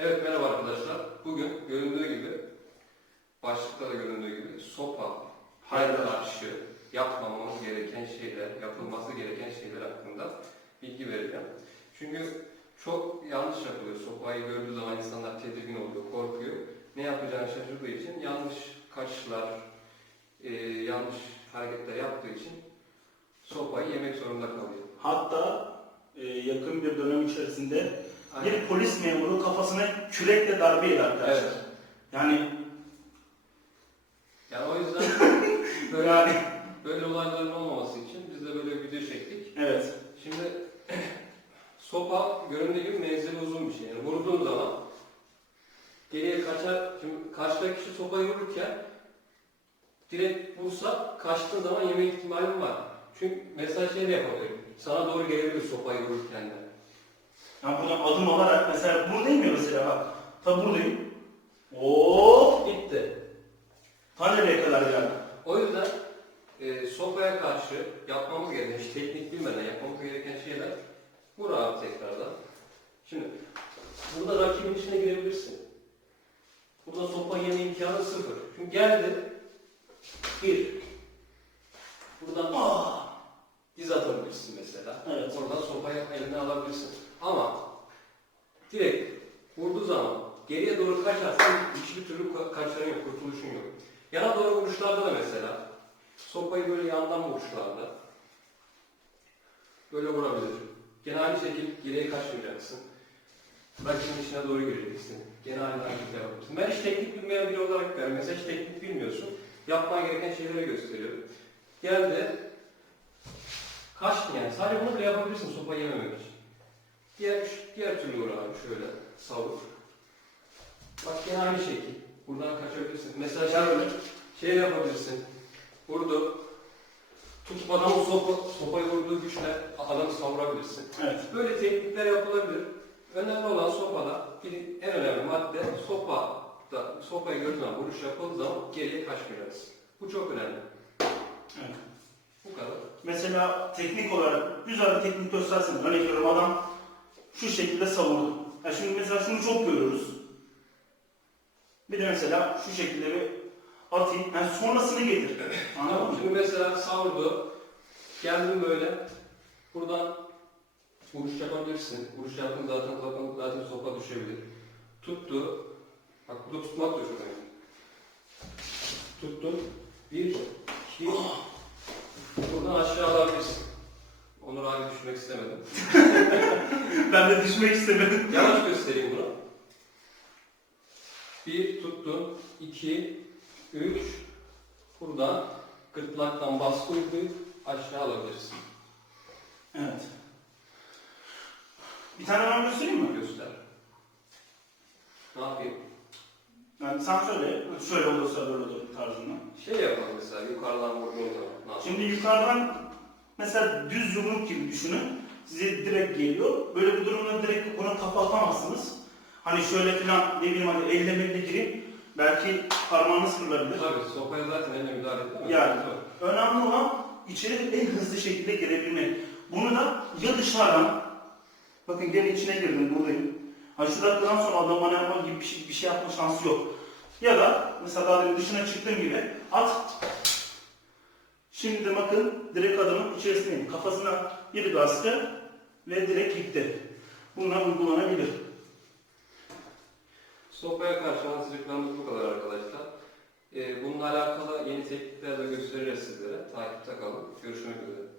Evet merhaba arkadaşlar. Bugün göründüğü gibi, başlıkta da göründüğü gibi sopa, hayra karşı yapmamamız gereken şeyler, yapılması gereken şeyler hakkında bilgi vereceğim. Çünkü çok yanlış yapılıyor. Sopayı gördüğü zaman insanlar tedirgin oluyor, korkuyor. Ne yapacağını şaşırdığı için yanlış kaçışlar, e, yanlış hareketler yaptığı için sopayı yemek zorunda kalıyor. Hatta e, yakın bir dönem içerisinde Aynen. bir polis memuru kafasına kürekle darbe yedi arkadaşlar. Evet. Yani Yani o yüzden böyle, yani böyle olayların olmaması için biz de böyle bir video çektik. evet. Şimdi sopa göründüğü gibi menzili uzun bir şey. Yani vurduğun zaman geriye kaçar. Şimdi karşıdaki kişi sopayı vururken direkt vursa kaçtığı zaman yeme ihtimalim var. Çünkü mesela şey de yapabilir. Sana doğru gelebilir sopayı vururken de. Yani buradan adım alarak mesela buradayım ya mesela bak. Tabi buradayım. Oo, Bitti. ta nereye kadar geldi? O yüzden e, sopaya karşı yapmamız gereken, hiç teknik bilmeden yapmamız gereken şeyler vur abi tekrardan. Şimdi burada rakibin içine girebilirsin. Burada sopa yeme imkanı sıfır. Çünkü geldi bir. Buradan Ah, diz atabilirsin mesela. Evet. Oradan sopayı eline alabilirsin. Ama direkt vurduğu zaman doğru kaçarsan hiçbir türlü ka- kaçarın yok, kurtuluşun yok. Yana doğru vuruşlarda da mesela sopayı böyle yandan vuruşlarda böyle vurabilir. Gene aynı şekilde geriye kaçmayacaksın. Rakibin içine doğru gireceksin. Gene aynı hareketi yapabilirsin. Ben hiç teknik bilmeyen biri olarak görüyorum. Mesela hiç teknik bilmiyorsun. Yapman gereken şeyleri gösteriyor. Geldi, Kaçtı yani. Sadece bunu bile yapabilirsin sopa yememek için. Diğer, diğer türlü abi şöyle savur. Bak yine aynı şekil. Buradan kaçabilirsin. Mesela şöyle şey yapabilirsin. Vurdu. Tutup adamın sopa, sopayı vurduğu güçle adamı savurabilirsin. evet. Böyle teknikler yapılabilir. Önemli olan sopada en önemli madde sopa da, sopayı gördüğün vuruş yapıldığı zaman geriye kaçmayacaksın. Bu çok önemli. evet. Bu kadar. Mesela teknik olarak güzel bir teknik gösterseniz örnek veriyorum adam şu şekilde savurdu. Ya şimdi mesela şunu çok görüyoruz. Bir de mesela şu şekilde bir atayım. Yani sonrasını getir. Anladın mı? şimdi mesela savurdu. Geldin böyle. Buradan vuruş yapabilirsin. Vuruş yaptın zaten zaten, zaten sopa düşebilir. Tuttu. Bak burada tutmak da çok önemli. Tuttun. Bir, iki. Buradan aşağı alabilirsin. Onur abi düşmek istemedim. Ben de düşmek istemedim. Yavaş göstereyim bunu. Bir tuttun. iki, üç. Buradan gırtlaktan baskı uygulayıp aşağı alabilirsin. Evet. Bir tane ben göstereyim mi? Göster. Ne yapayım? Yani sen söyle. Şöyle olursa böyle olur tarzında. Şey yapalım mesela yukarıdan. Ne yapayım? Şimdi yukarıdan mesela düz yumruk gibi düşünün. Size direkt geliyor. Böyle bir durumda direkt ona kafa atamazsınız. Hani şöyle filan ne bileyim hani elle melle girip belki parmağınız kırılabilir. Tabii sopaya zaten eline müdahale etme. Yani önemli olan içeri en hızlı şekilde girebilmek. Bunu da ya dışarıdan, bakın gene içine girdim buradayım. Hani şu dakikadan sonra adam bana yapma gibi bir şey, bir şey yapma şansı yok. Ya da mesela daha dışına çıktığım gibi at. Şimdi de bakın direkt adamın içerisindeyim. Kafasına bir baskı ve direkt gitti. Bunlar uygulanabilir. Sopaya karşı hazırlıklarımız bu kadar arkadaşlar. Ee, bununla alakalı yeni teknikler de göstereceğiz sizlere. Takipte kalın. Görüşmek üzere.